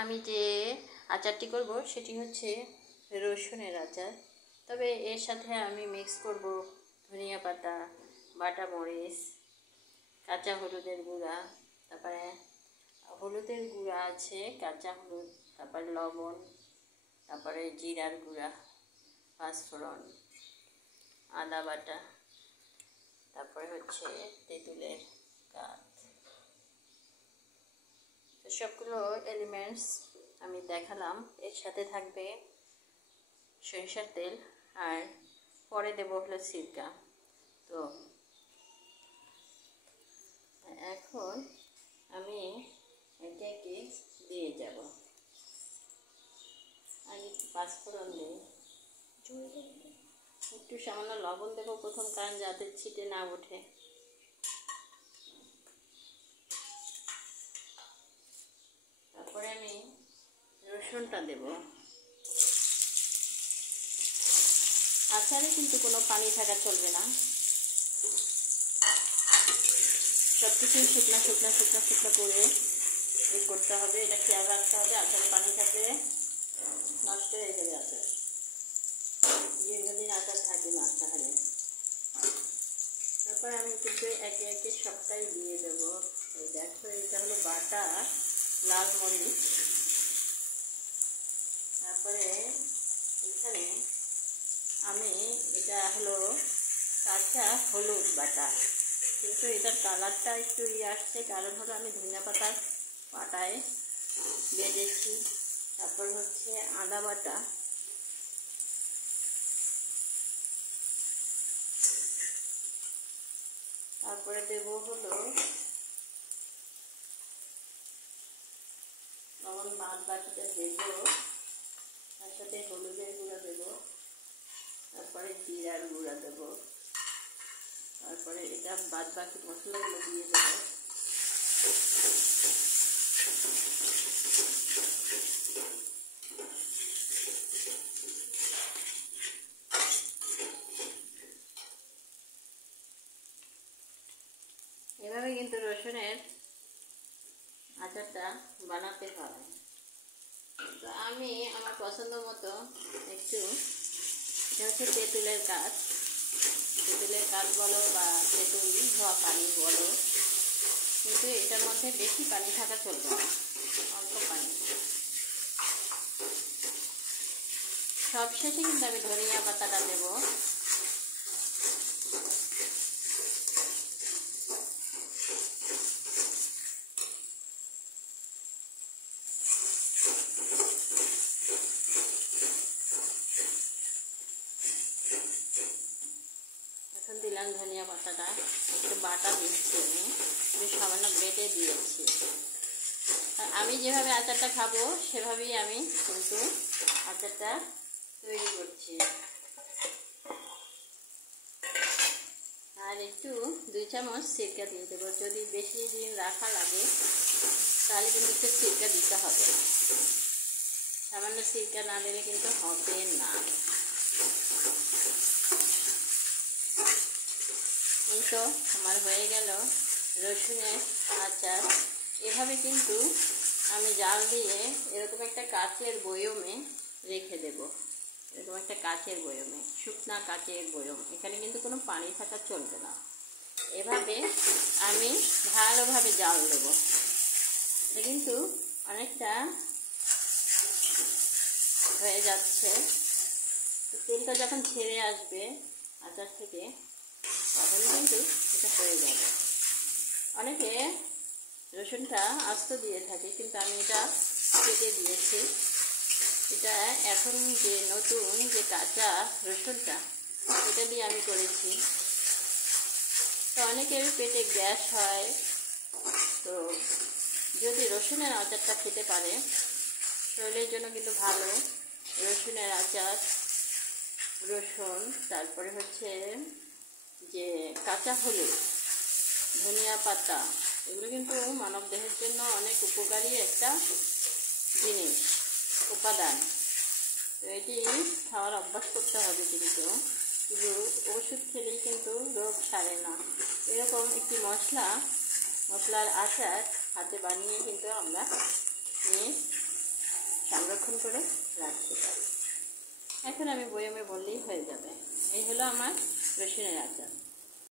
আমি যে আচারটি করব সেটি হচ্ছে রসুনের আচার। তবে এর সাথে আমি মিক্স করব ধনিয়া পাতা, বাটা মরিচ, কাঁচা হলুদের গুঁড়া, তারপরে হলুদের গুঁড়া আছে, কাঁচা হলুদ, তারপরে লবণ, তারপরে জিরার গুঁড়া, পাঁচফোড়ন, আদা বাটা, তারপরে হচ্ছে তেঁতুলের কাঠ। তো সবগুলো এলিমেন্টস আমি দেখালাম। এর সাথে থাকবে সরিষার তেল, আর পরে দেবো হলো সিরকা। তো এখন আমি এটাকে দিয়ে যাব। আমি একটু পাঁচফোড়ন দিই, একটু সামান্য লবণ দেবো প্রথম, কারণ যাতে ছিটে না ওঠে। তারপরে আমি রসুনটা দেব। আচারে কিন্তু কোনো পানি থাকা চলবে না, সব কিছুই শুকনো শুকনো শুকনো শুকনো করে করতে হবে। এটা খেয়াল রাখতে হবে, আচারে পানি থাকলে নষ্ট হয়ে যাবে আচার, দীর্ঘদিন আচার থাকবে না তাহলে। তারপর আমি কিন্তু একে একে সবটাই দিয়ে দেবো। এই দেখো, এটা হলো বাটা লাল মরিচ। তারপরে এখানে আমি এটা হলো কাঁচা হলুদ বাটা, কিন্তু এটার কালারটা একটু আসছে, কারণ হলো আমি ধনিয়া পাতার পাটায় বেটেছি। তারপর হচ্ছে আদা বাটা, তারপরে দেবো হলো লবণ, বাদ বাকিটা দেবো, তার সাথে হলুদের গুঁড়া দেবো, তারপরে জিরার গুঁড়া দেবো, তারপরে এটা বাদ বাকি মশলাগুলো দিয়ে দেবো। এভাবে কিন্তু রসুনের আচারটা বানাতে হয়। তো আমি আমার পছন্দ মতো একটু, এটা হচ্ছে তেঁতুলের কাঠ, তেঁতুলের কাঠ বলো বা তেঁতুল ধোয়া পানি বলো, কিন্তু এটার মধ্যে বেশি পানি থাকা চলবে না, অল্প পানি। সব শেষে কিন্তু আমি ধনিয়া পাতাটা দেবো। এখন দিলাম ধনিয়া পাতাটা, একটু বাটা দিচ্ছি, আমি বেশ সামান্য বেটে দিয়েছি। আমি যেভাবে আচারটা খাবো সেভাবেই আমি কিন্তু আচারটা তৈরি করছি। আর একটু 2 চামচ সিরকা দিয়ে দেবো। যদি বেশি দিন রাখা লাগে তাহলে কিন্তু একটু সিরকা দিতে হবে, সামান্য সিরকা না দিলে কিন্তু হবে না। এই তো আমার হয়ে গেল রসুনের আচার। এভাবে কিন্তু আমি জাল দিয়ে এরকম একটা কাচের বয়মে রেখে দেব, এরকম একটা কাচের বয়মে, শুকনা কাচের বয়ম, এখানে কিন্তু কোনো পানি থাকা চলবে না। এভাবে আমি ভালোভাবে জাল দেব। এটা কিন্তু অনেকটা হয়ে যাচ্ছে। তো তেলটা যখন ছেড়ে আসবে আচার থেকে, তখন কিন্তু এটা হয়ে যাবে। অনেকে রসুনটা আস্ত দিয়ে থাকে, কিন্তু আমি এটা কেটে দিয়েছি। এটা এখন যে নতুন যে কাঁচা রসুনটা, এটা দিয়ে আমি করেছি। তো অনেকের পেটে গ্যাস হয়, তো যদি রসুনের আচারটা খেতে পারে শরীরের জন্য কিন্তু ভালো। রসুনের আচার, রসুন, তারপরে হচ্ছে যে কাঁচা হলুদ, ধনিয়া পাতা, এগুলো কিন্তু মানব দেহের জন্য অনেক উপকারী একটা জিনিস, উপাদান। তো এটি খাওয়ার অভ্যাস করতে হবে, কিন্তু শুধু ওষুধ খেলেই কিন্তু রোগ সারে না। এরকম একটি মশলার আচার হাতে বানিয়ে কিন্তু আমরা নিয়ে সংরক্ষণ করে রাখতে পারি। এখন আমি বয়ামে বললেই হয়ে যাবে। এই হলো আমার রসুনের আচার।